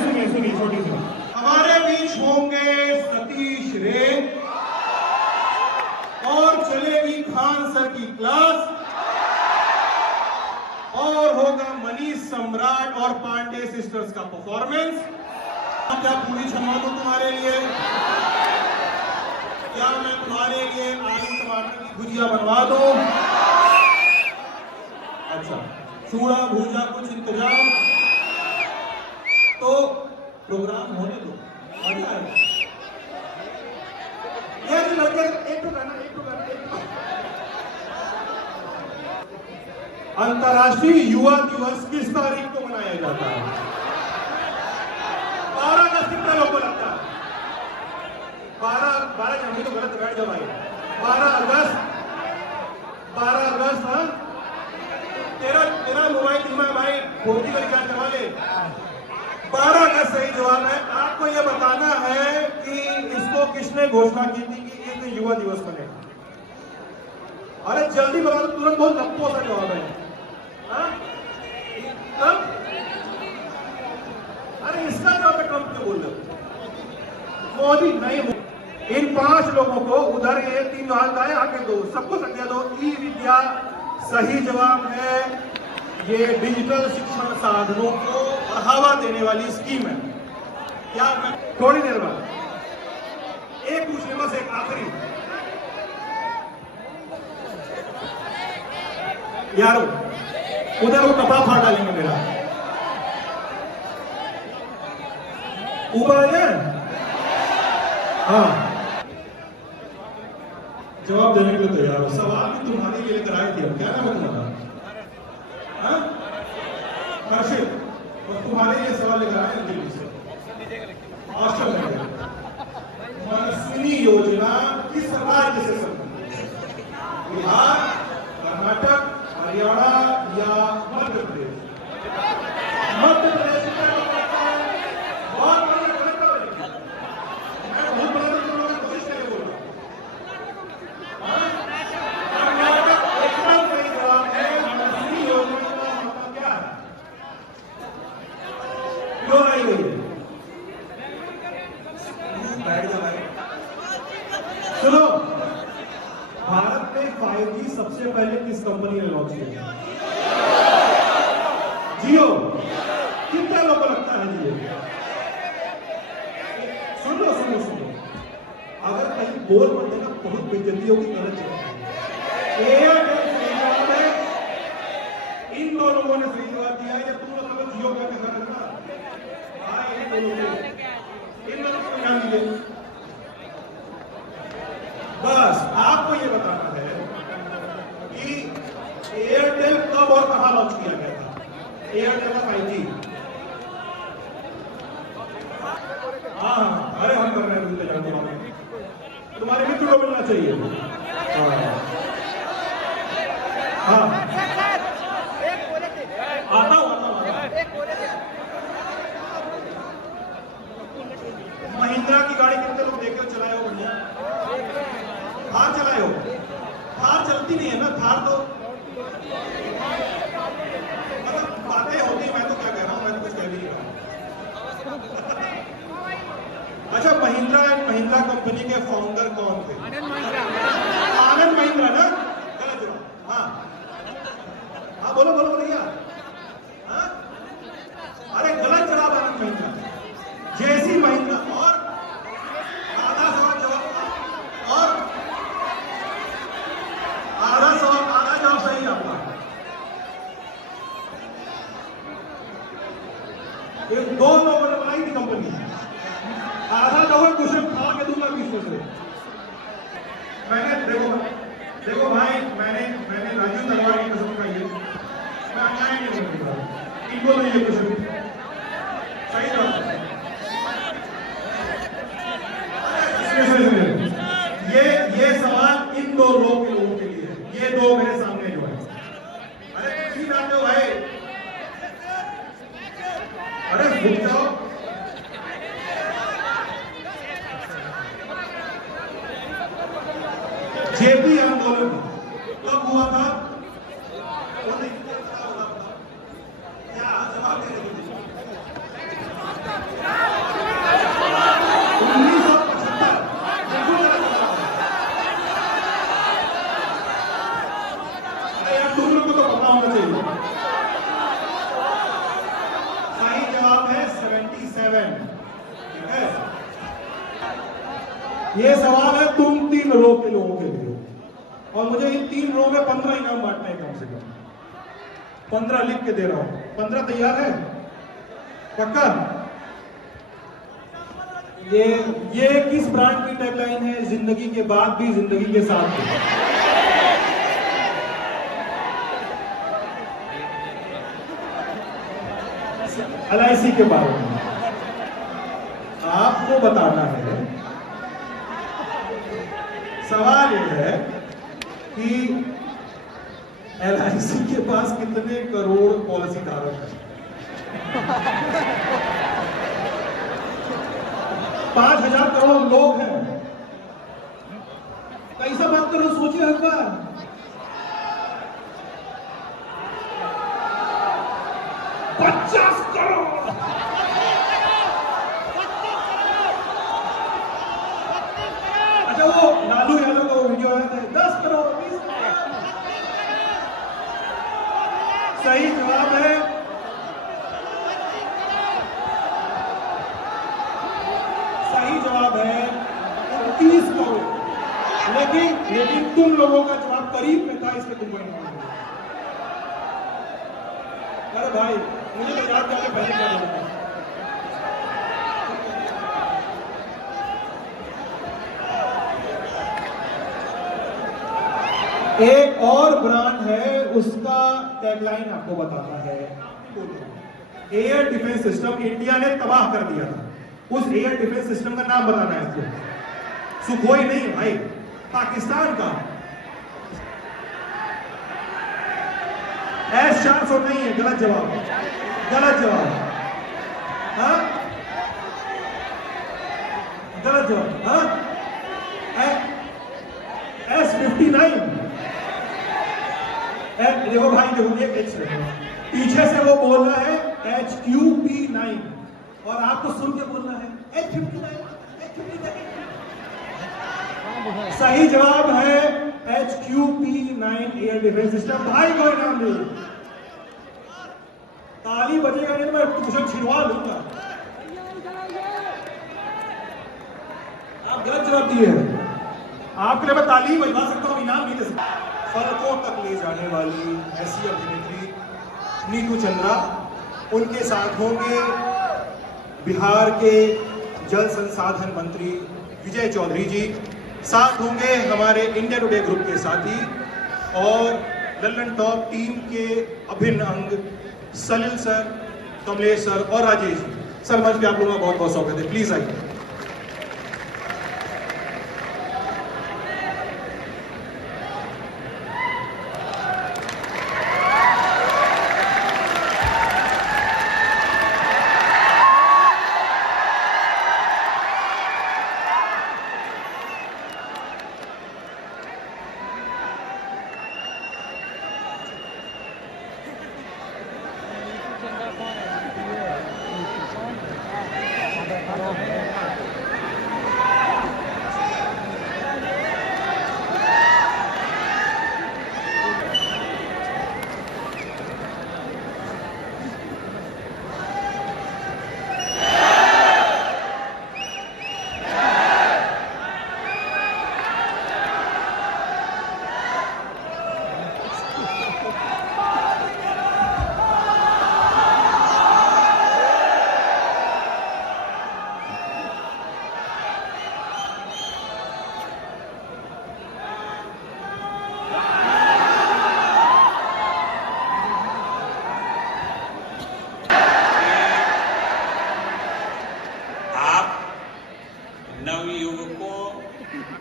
सुनिए छोटी सी। हमारे बीच होंगे सतीश रे और चलेगी खान सर की क्लास और होगा मनीष सम्राट और पांडे सिस्टर्स का परफॉर्मेंस। क्या पूरी क्षमा दूं तुम्हारे लिए? क्या मैं तुम्हारे लिए आलू टमाटर की भुजिया बनवा दूं? अच्छा, चूड़ा भूजा कुछ इंतजाम? तो प्रोग्राम होने दो, मजा आएगा। ये लड़के एक तो गाना। अंतर्राष्ट्रीय युवा दिवस किस तारीख को मनाया जाता है? 12 अगस्त। कितने लोगों को लगता है? 12 जनवरी तो गलत, बैठ जाओ भाई। 12 अगस्त। हाँ, तेरा मोबाइल दिमाग भाई फोर्टी का रिचार्ज करवा ले। 12 अगस्त सही जवाब है। आपको यह बताना है कि इसको किसने घोषणा की थी कि इस दिन युवा दिवस बनेगा। अरे जल्दी बता दो, तुरंत। बहुत लंबा सा जवाब है। अरे इसका जवाब ट्रंप क्यों बोल रहे हो? मोदी नहीं। इन 5 लोगों को उधर ये 3 हाथ आए, आगे दो, सबको संख्या दो। ई विद्या सही जवाब है। ये डिजिटल शिक्षण साधनों को बढ़ावा देने वाली स्कीम है। क्या मैं थोड़ी देर बाद एक पूछने, बस एक आखिरी यारो, उधर वो कपड़ा फाड़ डालेंगे मेरा। ऊपर आ जाए। हाँ, जवाब देने के लिए तैयार हो। सवाल भी तुम्हारे लिए लेकर आए थे। क्या नाम है तुम्हारा? हर्षित। और तुम्हारे लिए सवाल लेकर आए दिल्ली से, हॉस्टल में। मनस्विनी योजना किस राज्य से संबंधित है? बिहार, कर्नाटक, हरियाणा या मध्य प्रदेश? मध्य प्रदेश में बहुत बड़ा गलत है। मैं बहुत बड़ा कोशिश करके बोल रहा हूं। कर्नाटक एकदम सही जवाब है। मनस्विनी योजना का मतलब क्या है? क्यों नहीं हुई है? बैठ जाओ भाई। सुनो, भारत में 5G सबसे पहले किस कंपनी ने लॉन्च किया? जियो। कितना लोगों को लगता है जियो? सुनो, अगर कहीं बोल पड़ देना बहुत बेइज्जती होगी, गलत जवाब। एयरटेल सही जवाब है। इन 2 लोगों ने सही जवाब दिया है। जब तुम लोग जियो का कहा ना, इन लोगों को ध्यान दीजिए। बस आपको ये बताना है कि एयरटेल कब और कहां लॉन्च किया गया था? एयरटेल का 5G। हाँ, अरे हम कर रहे हैं, तुम्हारे मित्र को मिलना चाहिए। हाँ, आता हूँ। महिंद्रा की गाड़ी कितने लोग देखे हो, चलाए हो? बढ़िया। थार चलाए हो? थार चलती नहीं है ना, थार तो मतलब बातें होती। मैं तो क्या कह रहा हूँ, मैं तो कुछ कह भी नहीं रहा। अच्छा, महिंद्रा एंड महिंद्रा कंपनी के फाउंडर कौन थे? आनंद महिंद्रा ना? गलत जवाब। हाँ, बोलो भैया। अरे गलत जवाब, आनंद महिंद्रा। जेसी महिंद्रा। और आधा सवाल जवाब, और आधा जवाब सही आपका। ये 2 लोगों ने बनाई थी कंपनी। आधा लोगों क्वेश्चन खा के दूंगा 20 में से। मैंने देखो भाई, मैंने राजीव तलवार की कसम खाई है। मैं अन्याय नहीं करूंगा। इनको नहीं ये क्वेश्चन सही जवाब। ये सवाल इन 2 लोगों के लिए है। ये 2 मेरे सामने जो है। अरे किसी बात हो भाई, अरे रुक जाओ। जेपी आंदोलन कब हुआ था? क्या जवाब दे रहे? ठीक है, ये सवाल है तुम 3 रो के लोगों के लिए, और मुझे इन 3 रो में 15 इनाम बांटना है कम से कम। 15 लिख के दे रहा हूं। 15 तैयार है? पक्का? ये किस ब्रांड की टैगलाइन है? जिंदगी के बाद भी जिंदगी के साथ भी। LIC के बारे में आपको बताना है। सवाल यह है कि LIC के पास कितने करोड़ पॉलिसी धारक है? 5,000 करोड़ लोग हैं। कैसा बात करो, सोचिए एक बार। $50 करोड़। अच्छा, वो लालू यादव का वो वीडियो आया था, 10 करोड़ 20 करोड़। सही जवाब है सही जवाब है 29 करोड़। लेकिन तुम लोगों का जवाब करीब में था, इसलिए तुमको नहीं मालूम। अरे भाई, मुझे तो याद जाने पहले क्या बोलना। एक और ब्रांड है, उसका टैगलाइन आपको बताना है। एयर डिफेंस सिस्टम इंडिया ने तबाह कर दिया था, उस एयर डिफेंस सिस्टम का नाम बताना है आपको। सुखोई नहीं भाई, पाकिस्तान का। S-400 नहीं है, गलत जवाब। गलत जवाब। हाँ, गलत जवाब। हाँ, S-59। देखो भाई, देखो एक पीछे से वो बोल रहा है HQP9, और आपको सुन के बोलना है H59। सही जवाब है HQP9 एयर डिफेंस सिस्टम। भाई को इनाम दे। ताली बजेगा नहीं, मैं कुछ छिड़वा लूंगा। आप गलत जवाब दिए। आपके लिए मैं ताली बजवा सकता हूं, इनाम नहीं दे सकता। फलकों तक ले जाने वाली ऐसी अभिनेत्री नीतू चंद्रा, उनके साथ होंगे बिहार के जल संसाधन मंत्री विजय चौधरी जी, साथ होंगे हमारे इंडिया टुडे ग्रुप के साथी और लल्लन टॉप टीम के अभिन्न अंग सलिल सर, कमलेश सर और राजेश सर। मंच पे आप लोगों का बहुत बहुत स्वागत है, प्लीज आइए।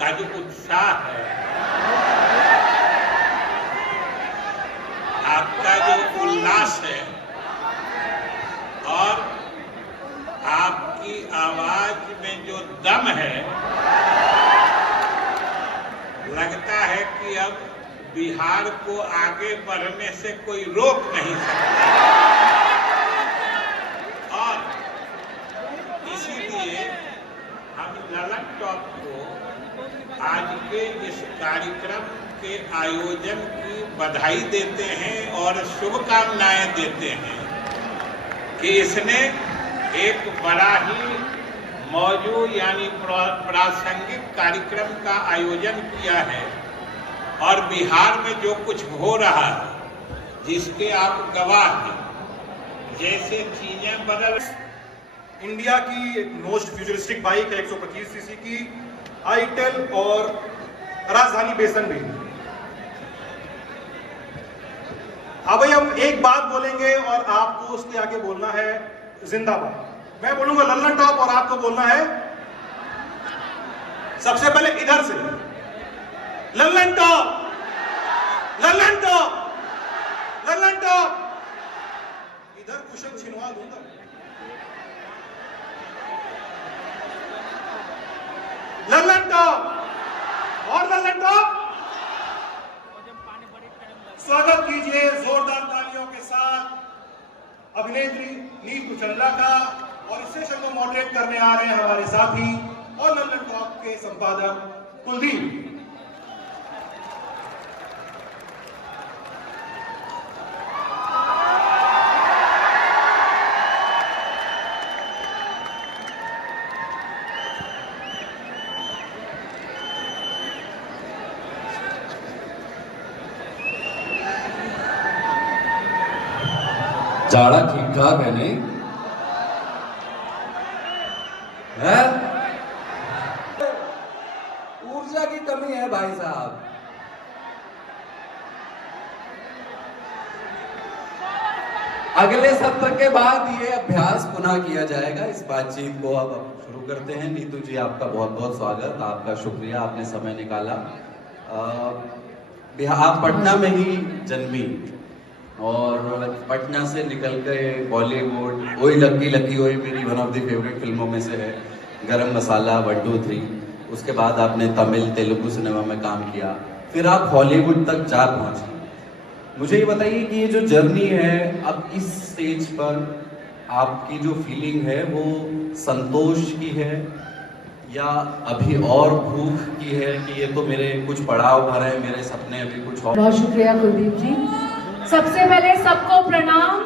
का जो उत्साह है, आपका जो उल्लास है और आपकी आवाज में जो दम है, लगता है कि अब बिहार को आगे बढ़ने से कोई रोक नहीं सकता। और इसीलिए हम ललन टॉप को आज के इस कार्यक्रम के आयोजन की बधाई देते हैं और शुभकामनाएं देते हैं कि इसने एक बड़ा ही मौजूद यानी प्रासंगिक कार्यक्रम का आयोजन किया है और बिहार में जो कुछ हो रहा है जिसके आप गवाह हैं, जैसे चीजें बदल। इंडिया की मोस्ट फ्यूचरिस्टिक बाइक है 125 सीसी की आईटेल और राजधानी बेसन भी। अब भाई हम एक बात बोलेंगे और आपको उसके आगे बोलना है जिंदाबाद। मैं बोलूंगा लल्लन टॉप और आपको बोलना है सबसे पहले इधर से Lallan top, Lallan top, Lallan top. इधर कुशल छिनवा दूंगा। लल्लन टॉप और लल्लन टॉप। स्वागत कीजिए जोरदार तालियों के साथ अभिनेत्री नीतू चंद्रा का। और इस सेशन को मॉडरेट करने आ रहे हैं हमारे साथी और लल्लन टॉप के संपादक कुलदीप। जाड़ा ठीक ठाक है नहीं है? ऊर्जा की कमी है भाई साहब। अगले सत्र के बाद ये अभ्यास पुनः किया जाएगा। इस बातचीत को अब शुरू करते हैं। नीतू जी, आपका बहुत बहुत स्वागत, आपका शुक्रिया, आपने समय निकाला। आप पटना में ही जन्मी और पटना से निकल गए बॉलीवुड। ओए लकी लकी ओए मेरी वन ऑफ द फेवरेट फिल्मों में से है, गरम मसाला, 1 2 3। उसके बाद आपने तमिल तेलुगु सिनेमा में काम किया, फिर आप हॉलीवुड तक जा पहुंचे। मुझे ये बताइए कि ये जो जर्नी है अब इस स्टेज पर, आपकी जो फीलिंग है वो संतोष की है या अभी और भूख की है कि ये तो मेरे कुछ पड़ाव भर है, मेरे सपने अभी कुछ और। बहुत शुक्रिया कुलदीप जी। सबसे पहले सबको प्रणाम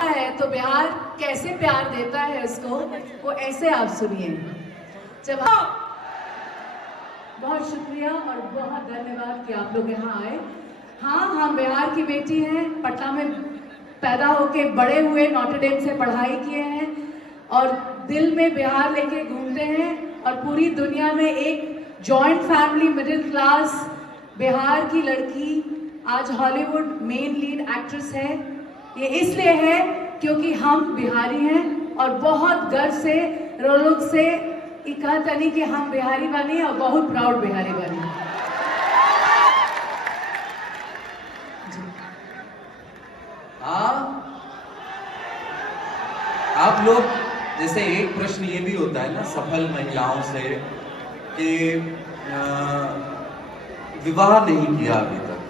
है। तो बिहार कैसे प्यार देता है उसको, वो ऐसे आप सुनिए। जब बहुत शुक्रिया और बहुत धन्यवाद कि आप लोग यहाँ आए। हाँ, हम बिहार की बेटी हैं, पटना में पैदा होके बड़े हुए, नॉटर डेम से पढ़ाई किए हैं और दिल में बिहार लेके घूमते हैं। और पूरी दुनिया में एक joint family middle class Bihar की लड़की आज हॉलीवुड मेन लीड एक्ट्रेस है। ये इसलिए है क्योंकि हम बिहारी हैं और बहुत गर्व से रोलोग से कहा तनी कि हम बिहारी बनी और बहुत प्राउड बिहारी बनी। हाँ, आप लोग जैसे एक प्रश्न ये भी होता है ना सफल महिलाओं से कि विवाह नहीं किया अभी तक,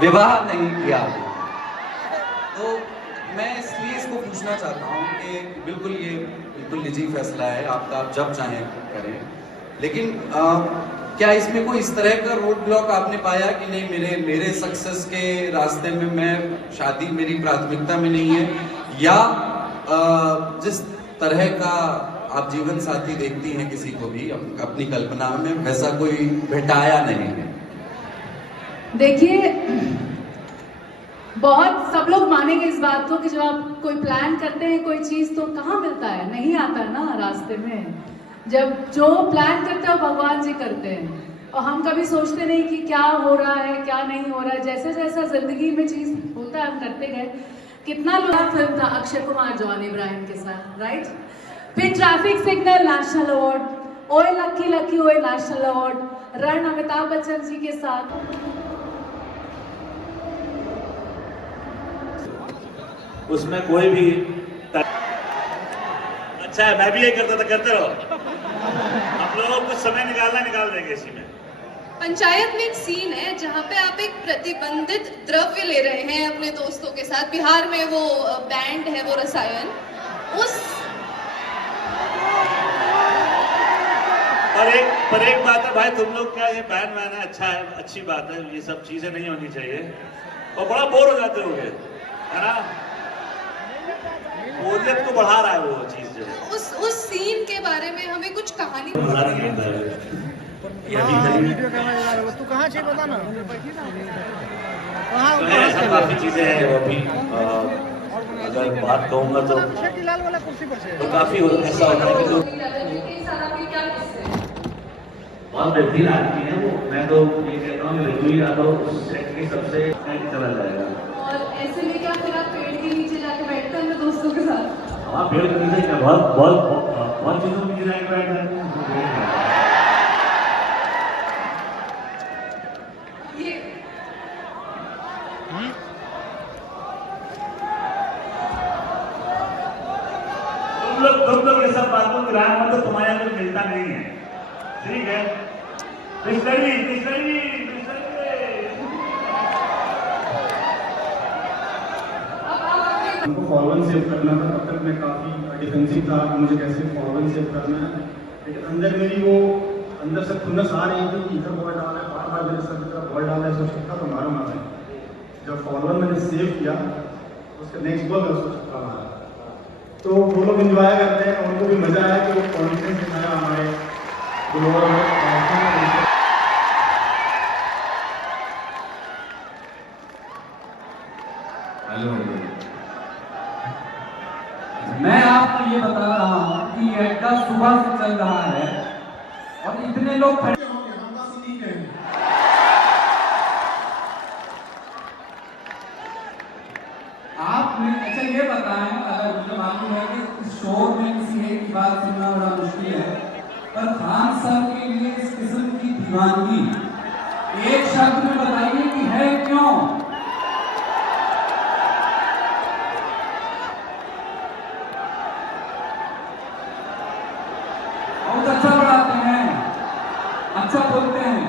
विवाह नहीं किया अभी। तो मैं इसलिए इसको पूछना चाहता हूँ कि बिल्कुल निजी फैसला है आपका, आप जब चाहें करें, लेकिन क्या इसमें कोई इस तरह का रोड ब्लॉक आपने पाया कि नहीं मेरे सक्सेस के रास्ते में मैं शादी मेरी प्राथमिकता में नहीं है, या जिस तरह का आप जीवन साथी देखती हैं किसी को भी अपनी कल्पना में, वैसा कोई भेटाया नहीं है? देखिए, बहुत सब लोग मानेंगे इस बात को कि जब आप कोई प्लान करते हैं कोई चीज तो कहाँ मिलता है, नहीं आता ना रास्ते में। जब जो प्लान करते हैं भगवान जी करते हैं और हम कभी सोचते नहीं कि क्या हो रहा है क्या नहीं हो रहा है। जैसे जैसा जिंदगी में चीज होता है हम करते गए। कितना लोग फिल्म था अक्षय कुमार जॉन इब्राहिम के साथ, राइट? फिर ट्रैफिक सिग्नल नेशनल अवार्ड, ओए लकी लकी ओए नेशनल अवार्ड, रण अमिताभ बच्चन जी के साथ। उसमें कोई भी अच्छा है, मैं भी यही करता था, करते रहो। हम लोगों को समय निकाल देंगे इसी में। पंचायत में एक सीन है जहाँ पे आप एक प्रतिबंधित द्रव्य ले रहे हैं अपने दोस्तों के साथ। बिहार में वो बैंड है, वो रसायन। उस पर एक बात है भाई, तुम लोग क्या ये बैन वैन है, अच्छा है, अच्छी बात है, ये सब चीजें नहीं होनी चाहिए और बड़ा बोर हो जाते होगे, है ना? बोरियत को बढ़ा रहा है वो चीज जो है। उस सीन के बारे में हमें कुछ कहानी मजा नहीं आता है। तू कहाँ छे बता ना तो ऐसा काफी चीजें हैं वो भी अगर बात कहूँगा तो लाल वाला कुर्सी पर से काफी ऐसा होता है कि जो बहुत बेहतरीन आदमी है वो। मैं तो ये कहता हूँ कि ऋतु ही आता हूँ उस सेट की सबसे चला जाएगा। और ऐसे में क्या फिर आप पेड़ के नीचे जाके बैठते हैं अपने दोस्तों के साथ? हाँ पेड़ के नीचे मैं बहुत चीजों की नीचे जाके बैठ जाते हैं। ये तुम लोग ये सब बातों की राय मतलब तुम्हारे यहाँ कुछ मिलता नहीं है, ठीक है? पिछड़ी हमको फॉरवर्ड सेव करना था, तब तक मैं काफ़ी डिफेंसिव था कि मुझे कैसे फॉरवर्ड सेव करना है, लेकिन अंदर मेरी वो अंदर से खुन्नस आ रही थी कि इधर बॉल डाला है, बार बार मेरे सर की तरफ बॉल डाला है, उसको छक्का तो मारूंगा मैं। जब फॉरवर्ड मैंने सेव किया उसका नेक्स्ट बॉल में उसको छक्का मारा। तो वो लोग इंजॉय करते हैं, उनको भी मजा आया कि वो कॉन्फिडेंस दिखाया हमारे ग्लोवर में। हेलो, मैं आपको ये बता रहा हूँ कि ये अड्डा सुबह से चल रहा है और इतने लोग खड़े आपने अच्छा ये बताएं, अगर मुझे मालूम है कि इस शोर में किसी एक की बात सुनना बड़ा मुश्किल है, पर खान साहब के लिए इस किस्म की दीवानगी एक शब्द में बताइए कि है क्यों? बहुत अच्छा पढ़ाते हैं, अच्छा बोलते हैं,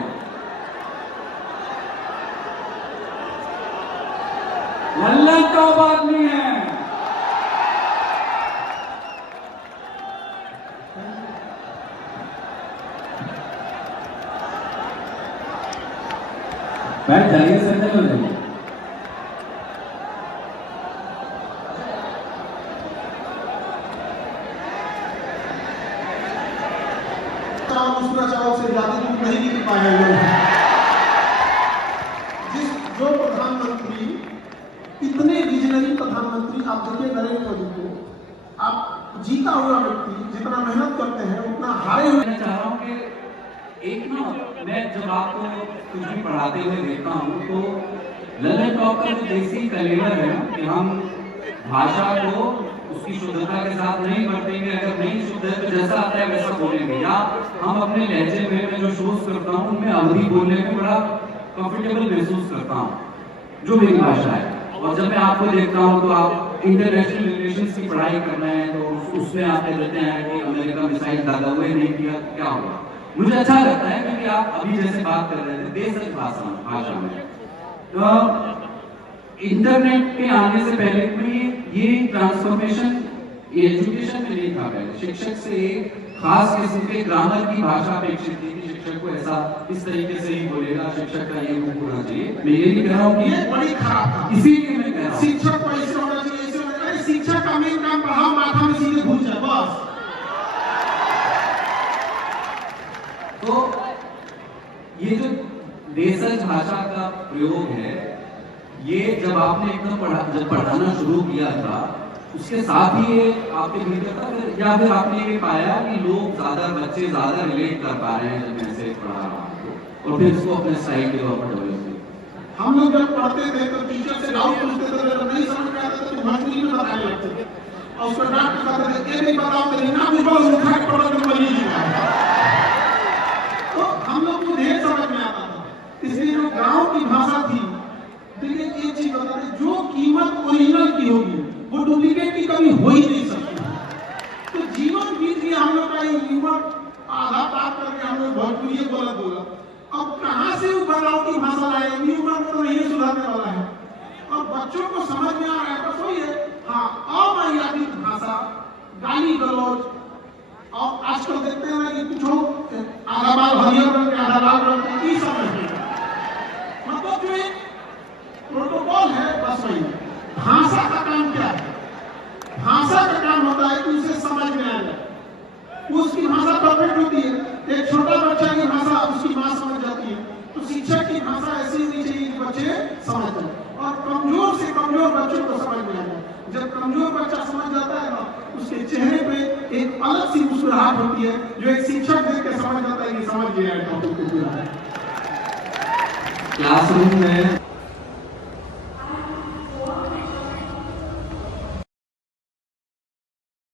लल्ला टॉप आदमी है। बैठ जाइए, सेटल हो जाइए। से ज्यादा दूर नहीं निकल पाए लोग। जो प्रधानमंत्री, इतने विजनरी प्रधानमंत्री आप देखिए नरेंद्र मोदी को, आप जीता हुआ व्यक्ति जितना मेहनत करते हैं उतना हारे हुए। मैं चाह रहा हूँ कि एक ना, मैं जब आपको कुछ भी पढ़ाते हुए देखता हूँ तो ललन टॉप का जो देसी कलेवर है कि हम भाषा को उसकी शुद्धता के साथ नहीं बरतेंगे, अगर नहीं शुद्ध है तो जैसा आता है वैसा बोलेंगे, या हम अपने लहजे में मैं जो शोज करता हूँ उनमें अवधि बोलने में बड़ा कंफर्टेबल महसूस करता हूँ, जो मेरी भाषा है। और जब मैं आपको देखता हूँ तो आप इंटरनेशनल रिलेशंस की पढ़ाई कर रहे हैं तो उसमें आप कह देते हैं कि अमेरिका मिसाइल दादा हुए नहीं किया, क्या हुआ? मुझे अच्छा लगता है क्योंकि आप अभी जैसे बात कर रहे थे देशज भाषा में, तो इंटरनेट के आने से पहले भी ये ट्रांसफॉर्मेशन एजुकेशन में नहीं था। पहले शिक्षक से एक खास किस्म के ग्रामर की भाषा अपेक्षित थी कि शिक्षक को ऐसा इस तरीके से ही बोलेगा, शिक्षक का ये गुण होना चाहिए। मैं ये नहीं कह रहा हूँ कि बड़ी खराब था, इसीलिए मैं कह रहा हूँ शिक्षक को ऐसे होना चाहिए, ऐसे होना चाहिए। शिक्षक का मेन काम पढ़ाओ, माथा में सीधे घुस जाए बस। तो ये जो देशज भाषा का प्रयोग है, ये जब आपने एकदम जब पढ़ाना शुरू किया था उसके साथ ही ये आपके भीतर था, या फिर आपने ये पाया कि लोग ज्यादा बच्चे ज्यादा रिलेट कर पा रहे हैं जब मैं इसे पढ़ा रहा हूँ और फिर इसको अपने स्टाइल के तौर पर डेवलप किया? हम लोग जब पढ़ते थे तो टीचर से डाउट पूछते थे, जब नहीं समझ में आता था तो भोजपुरी में बताने लगते थे और उसको डांट के कहते थे ये नहीं बताओ तेरी ना कुछ बोलो मुखा के पढ़ो तो बोलिए जी। तो हम लोग को ढेर समझ में आता था, इसलिए जो गांव की भाषा थी, देखिए एक चीज बता दें, जो कीमत ओरिजिनल की होगी वो डुप्लीकेट की कभी हो ही नहीं सकती। तो जीवन बीत गया हम लोग का, युवक आधा पार करके हम लोग भोजपुरी बोला, अब कहाँ से वो बदलाव की भाषा लाए? युवक तो नहीं सुधारने वाला है और बच्चों को समझ में आ रहा है, बस वही है। हाँ, अमर्यादित भाषा, गाली गलौज, और आजकल देखते हैं कि कुछ लोग आधा बाल हरियर रंग के आधा लाल रंग के सब नहीं, मतलब जो एक प्रोटोकॉल है बस वही। भाषा का काम क्या है? उसकी भाषा परफेक्ट होती है। एक छोटा बच्चा की भाषा उसकी माँ समझ जाती है। तो शिक्षक की भाषा ऐसी होनी चाहिए कि बच्चे समझ जाए, और कमजोर से कमजोर बच्चों को समझ में आए। जब कमजोर बच्चा समझ जाता है ना, उसके चेहरे पे एक अलग सी मुस्कुराहट होती है, जो एक शिक्षक देख के समझ जाता है कि समझ गया है टॉपिक को पूरा। क्लासरूम में